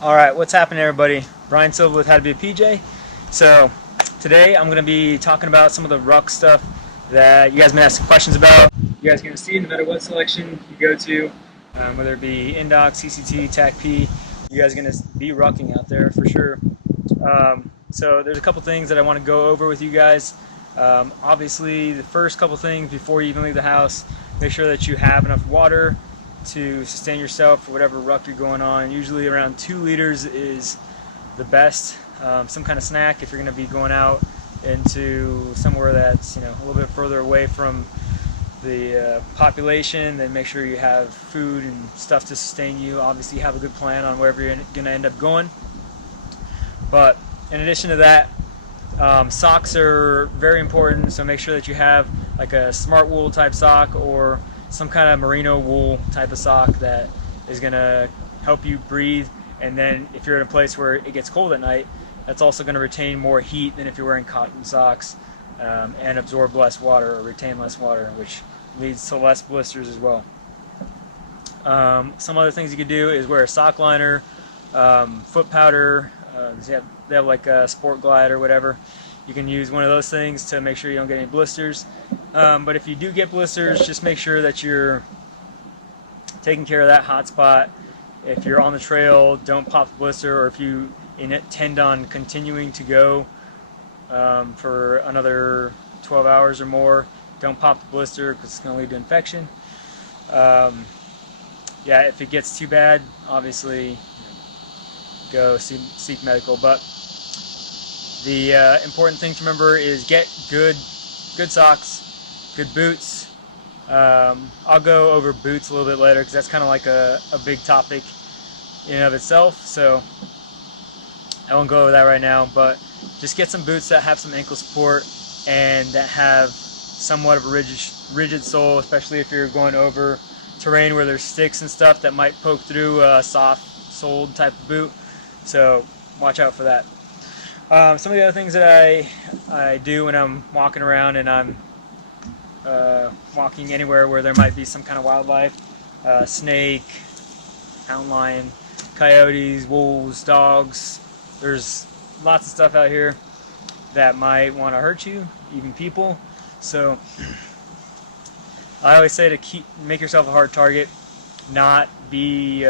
Alright, what's happening everybody? Brian Silva with How to Be a PJ. So today I'm going to be talking about some of the ruck stuff that you guys may ask questions about. You guys are going to see no matter what selection you go to, whether it be Indoc, CCT, TAC-P, you guys are going to be rucking out there for sure. So there's a couple things that I want to go over with you guys. Obviously the first couple things before you even leave the house, make sure that you have enough water to sustain yourself for whatever ruck you're going on. Usually around 2 liters is the best. Some kind of snack if you're going to be going out into somewhere that's a little bit further away from the population, then make sure you have food and stuff to sustain you. Obviously have a good plan on wherever you're going to end up going. But in addition to that, socks are very important, so make sure that you have like a smart wool type sock or some kind of merino wool type of sock that is going to help you breathe. And then if you're in a place where it gets cold at night, that's also going to retain more heat than if you're wearing cotton socks, and absorb less water or retain less water, which leads to less blisters as well. Some other things you could do is wear a sock liner, foot powder. They have like a Sport Glide or whatever. You can use one of those things to make sure you don't get any blisters. But if you do get blisters, just make sure that you're taking care of that hot spot. If you're on the trail, don't pop the blister, or if you intend on continuing to go for another 12 hours or more, don't pop the blister because it's going to lead to infection. Yeah, if it gets too bad, obviously go seek medical. But the important thing to remember is get good socks, good boots. I'll go over boots a little bit later because that's kind of like a big topic in and of itself, so I won't go over that right now. But just get some boots that have some ankle support and that have somewhat of a rigid sole, especially if you're going over terrain where there's sticks and stuff that might poke through a soft-soled type of boot. So watch out for that. Some of the other things that I do when I'm walking around and I'm walking anywhere where there might be some kind of wildlife, snake, mountain lion, coyotes, wolves, dogs. There's lots of stuff out here that might want to hurt you, even people. So I always say to make yourself a hard target, not be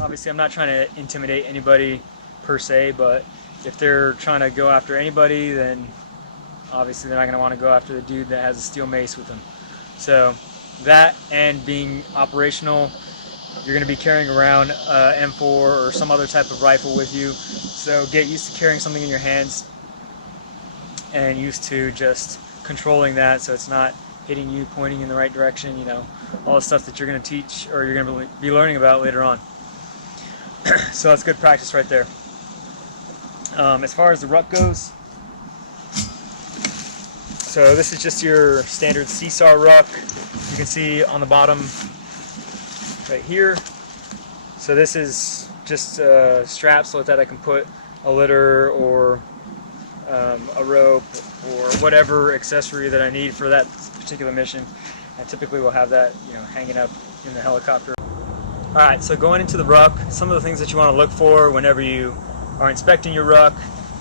obviously I'm not trying to intimidate anybody per se, but if they're trying to go after anybody, then obviously they're not going to want to go after the dude that has a steel mace with them. So that, and being operational, you're going to be carrying around M4 or some other type of rifle with you. So get used to carrying something in your hands and used to just controlling that so it's not hitting you, pointing in the right direction, all the stuff that you're going to teach or you're going to be learning about later on. So that's good practice right there. As far as the ruck goes, so this is just your standard seesaw ruck. You can see on the bottom right here. So this is just straps so that I can put a litter or a rope or whatever accessory that I need for that particular mission. I typically will have that hanging up in the helicopter. Alright, so going into the ruck, some of the things that you want to look for whenever you are inspecting your ruck.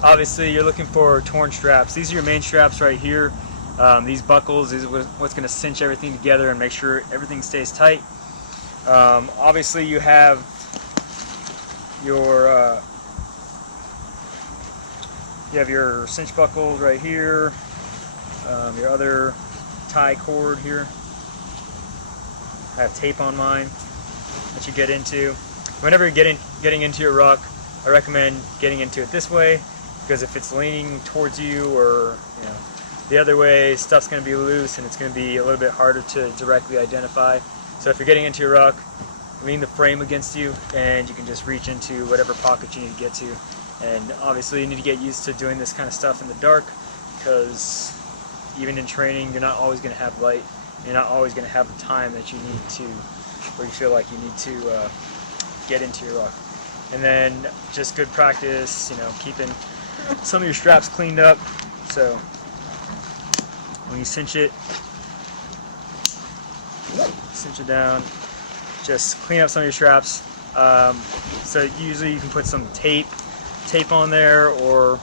Obviously you're looking for torn straps. These are your main straps right here. These buckles is what's going to cinch everything together and make sure everything stays tight. Obviously you have your cinch buckles right here, your other tie cord here. I have tape on mine that you get into. Whenever you're getting into your ruck, I recommend getting into it this way, because if it's leaning towards you or the other way, stuff's going to be loose and it's going to be a little bit harder to directly identify. So if you're getting into your ruck, lean the frame against you and you can just reach into whatever pocket you need to get to. And obviously you need to get used to doing this kind of stuff in the dark, because even in training you're not always going to have light. You're not always going to have the time that you need to, or you feel like you need to get into your ruck. And then just good practice, keeping some of your straps cleaned up. So when you cinch it down, just clean up some of your straps, So usually you can put some tape on there, or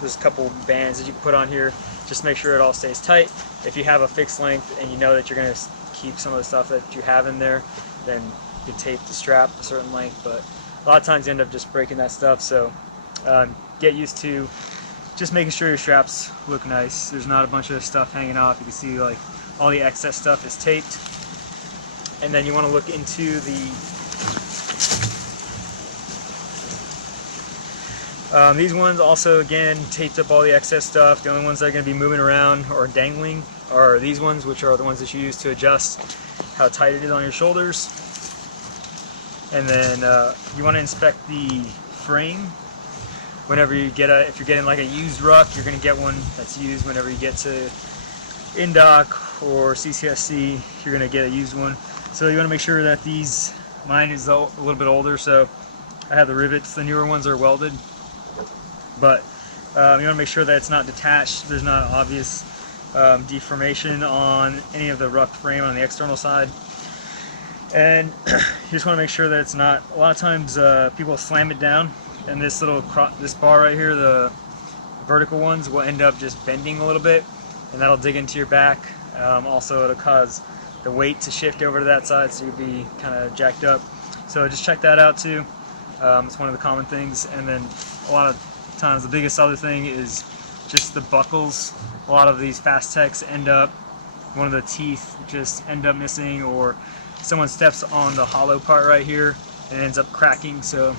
there's a couple bands that you can put on here. Just make sure it all stays tight. If you have a fixed length and you know that you're going to keep some of the stuff that you have in there, then you can tape the strap a certain length, but a lot of times you end up just breaking that stuff. So get used to just making sure your straps look nice. There's not a bunch of stuff hanging off. You can see like all the excess stuff is taped. And then you want to look into these ones also, again, taped up all the excess stuff. The only ones that are going to be moving around or dangling are these ones, which are the ones that you use to adjust how tight it is on your shoulders. And then you want to inspect the frame whenever you get if you're getting like a used ruck, you're going to get one that's used. Whenever you get to Indoc or CCSC, you're going to get a used one. So you want to make sure that mine is a little bit older, so I have the rivets. The newer ones are welded, but you want to make sure that it's not detached. There's not obvious deformation on any of the ruck frame on the external side. And you just want to make sure that it's not, a lot of times people slam it down, and this bar right here, the vertical ones, will end up just bending a little bit, and that'll dig into your back. Also, it'll cause the weight to shift over to that side, so you'll be kind of jacked up. So just check that out too. It's one of the common things. And then a lot of times the biggest other thing is just the buckles. A lot of these fast techs end up, one of the teeth just end up missing, or someone steps on the hollow part right here and it ends up cracking. So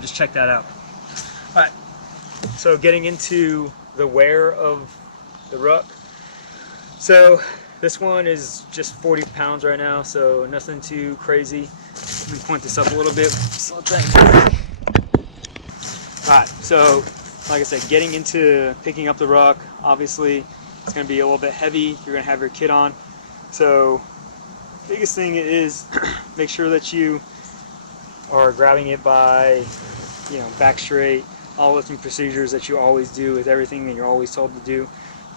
just check that out. Alright, so getting into the wear of the ruck. So this one is just 40 pounds right now, so nothing too crazy. Let me point this up a little bit. Alright, so like I said, getting into picking up the ruck, obviously it's going to be a little bit heavy. You're going to have your kit on. So biggest thing is make sure that you are grabbing it by, back straight, all lifting procedures that you always do with everything that you're always told to do,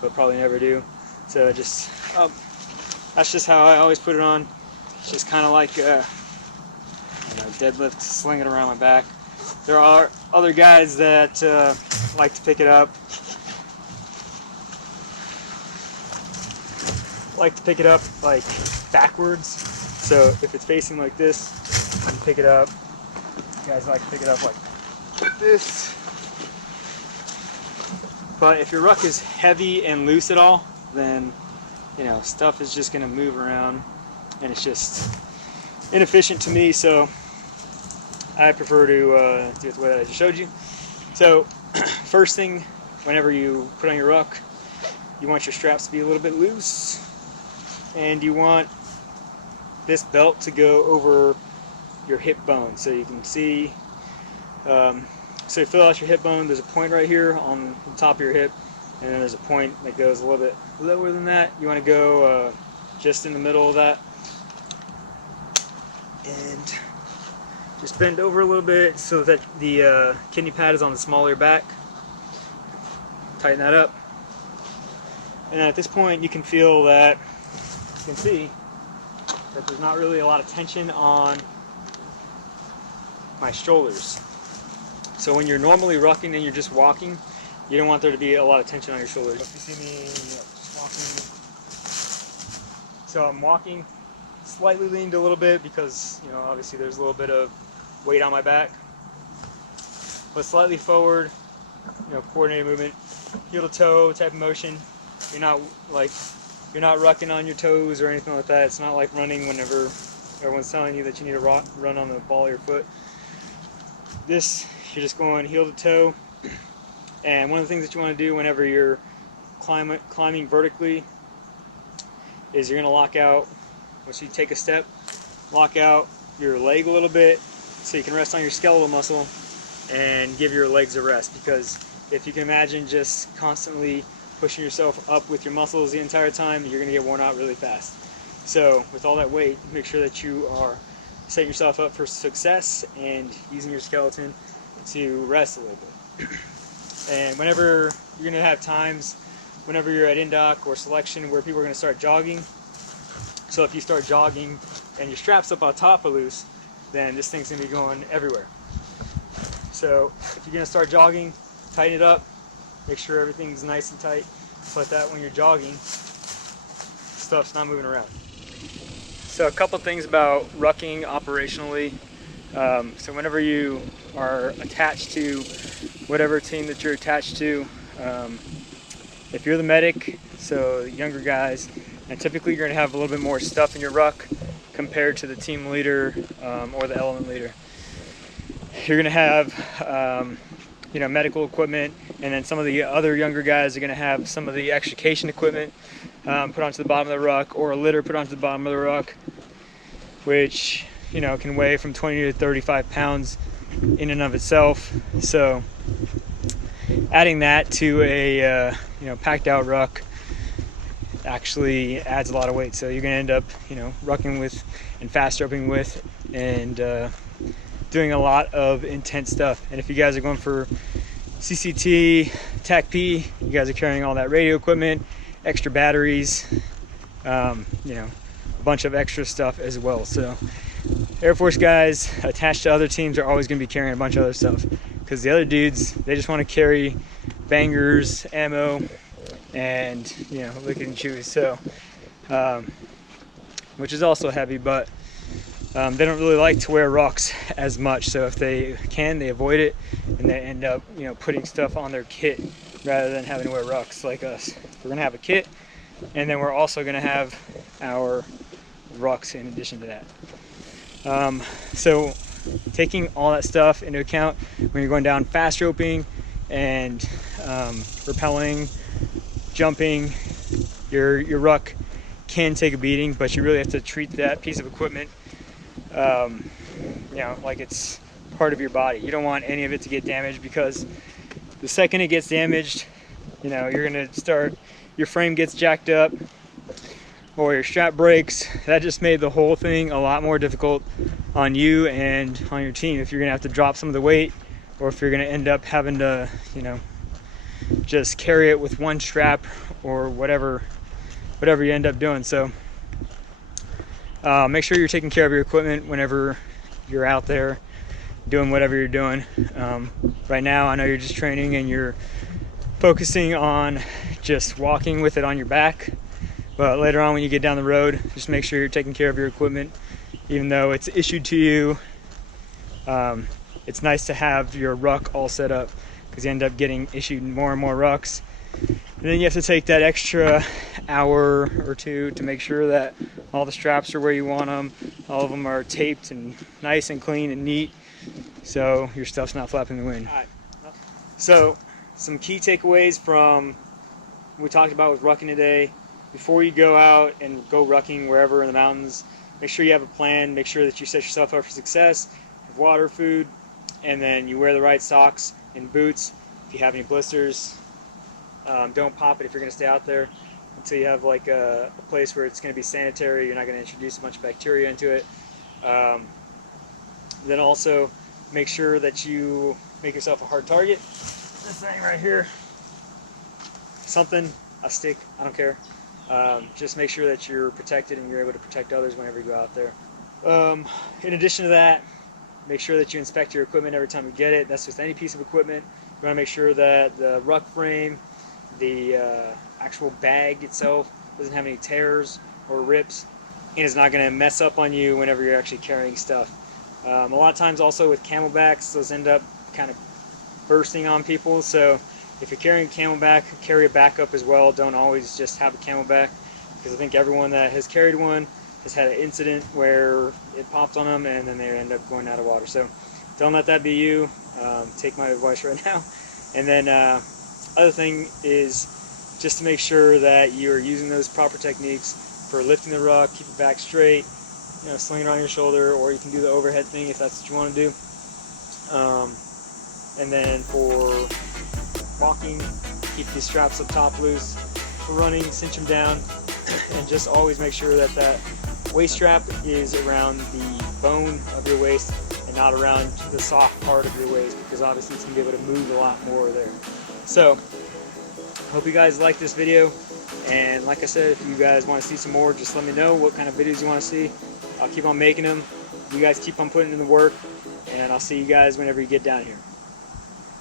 but probably never do. So just, that's just how I always put it on. It's just kind of like deadlift, sling it around my back. There are other guys that like to pick it up. Like backwards. So if it's facing like this, you can pick it up. Guys like to pick it up like this. But if your ruck is heavy and loose at all, then stuff is just going to move around, and it's just inefficient to me. So I prefer to do it the way that I just showed you. So first thing, whenever you put on your ruck, you want your straps to be a little bit loose, and you want this belt to go over your hip bone. So you can see, so you fill out your hip bone, there's a point right here on the top of your hip, and then there's a point that goes a little bit lower than that. You want to go just in the middle of that, and just bend over a little bit so that the kidney pad is on the smaller back. Tighten that up, and at this point you can feel that, you can see that there's not really a lot of tension on my shoulders. So when you're normally rucking and you're just walking, you don't want there to be a lot of tension on your shoulders. If you see me just walking, so I'm walking slightly leaned a little bit because obviously there's a little bit of weight on my back, but slightly forward, coordinated movement, heel to toe type of motion. You're not rucking on your toes or anything like that. It's not like running whenever everyone's telling you that you need to run on the ball of your foot. This, you're just going heel to toe. And one of the things that you want to do whenever you're climbing vertically is you're going to lock out, once you take a step, lock out your leg a little bit so you can rest on your skeletal muscle and give your legs a rest. Because if you can imagine just constantly pushing yourself up with your muscles the entire time, you're going to get worn out really fast. So with all that weight, make sure that you are setting yourself up for success and using your skeleton to rest a little bit. And whenever you're going to have times, whenever you're at Indoc or selection where people are going to start jogging, so if you start jogging and your straps up on top are loose, then this thing's gonna be going everywhere. So if you're gonna start jogging, tighten it up, make sure everything's nice and tight, so that when you're jogging, stuff's not moving around. So a couple things about rucking operationally. So whenever you are attached to whatever team that you're attached to, if you're the medic, so younger guys, and typically you're going to have a little bit more stuff in your ruck compared to the team leader or the element leader. You're going to have medical equipment, and then some of the other younger guys are going to have some of the extrication equipment put onto the bottom of the ruck, or a litter put onto the bottom of the ruck, which can weigh from 20 to 35 pounds in and of itself. So adding that to a packed out ruck actually adds a lot of weight. So you're going to end up rucking with and fast roping with and doing a lot of intense stuff. And if you guys are going for CCT, TAC-P, you guys are carrying all that radio equipment, extra batteries, a bunch of extra stuff as well. So Air Force guys attached to other teams are always going to be carrying a bunch of other stuff, because the other dudes, they just want to carry bangers, ammo, and liquid and chewy. So which is also heavy, but they don't really like to wear rucks as much. So if they can, they avoid it, and they end up putting stuff on their kit rather than having to wear rucks like us. We're gonna have a kit, and then we're also gonna have our rucks in addition to that. So taking all that stuff into account when you're going down fast roping and rappelling, jumping, your ruck can take a beating, but you really have to treat that piece of equipment like it's part of your body. You don't want any of it to get damaged, because the second it gets damaged, you're gonna start, your frame gets jacked up or your strap breaks. That just made the whole thing a lot more difficult on you and on your team, if you're gonna have to drop some of the weight, or if you're gonna end up having to just carry it with one strap or whatever you end up doing. So make sure you're taking care of your equipment whenever you're out there doing whatever you're doing. Right now I know you're just training and you're focusing on just walking with it on your back, but later on when you get down the road, just make sure you're taking care of your equipment. Even though it's issued to you, it's nice to have your ruck all set up, because you end up getting issued more and more rucks, and then you have to take that extra hour or two to make sure that all the straps are where you want them, all of them are taped and nice and clean and neat, so your stuff's not flapping in the wind. So some key takeaways from what we talked about with rucking today: before you go out and go rucking wherever in the mountains, make sure you have a plan, make sure that you set yourself up for success, have water, food, and then you wear the right socks and boots. If you have any blisters, don't pop it if you're going to stay out there until you have like a place where it's going to be sanitary, you're not going to introduce a bunch of bacteria into it. Then also make sure that you make yourself a hard target. This thing right here, something, a stick, I don't care. Just make sure that you're protected and you're able to protect others whenever you go out there. In addition to that, make sure that you inspect your equipment every time you get it. That's with any piece of equipment. You want to make sure that the ruck frame, the actual bag itself doesn't have any tears or rips, and is not going to mess up on you whenever you're actually carrying stuff. A lot of times also with camelbacks, those end up kind of bursting on people. So if you're carrying a camelback, carry a backup as well. Don't always just have a camelback, because I think everyone that has carried one has had an incident where it popped on them and then they end up going out of water. So don't let that be you. Take my advice right now. And then other thing is just to make sure that you're using those proper techniques for lifting the ruck, keep your back straight, sling it on your shoulder, or you can do the overhead thing if that's what you want to do. And then for walking, keep these straps up top loose. For running, cinch them down, and just always make sure that that waist strap is around the bone of your waist and not around the soft part of your waist, because obviously it's going to be able to move a lot more there. So, hope you guys like this video, and like I said, if you guys want to see some more, just let me know what kind of videos you want to see, I'll keep on making them. You guys keep on putting in the work, and I'll see you guys whenever you get down here.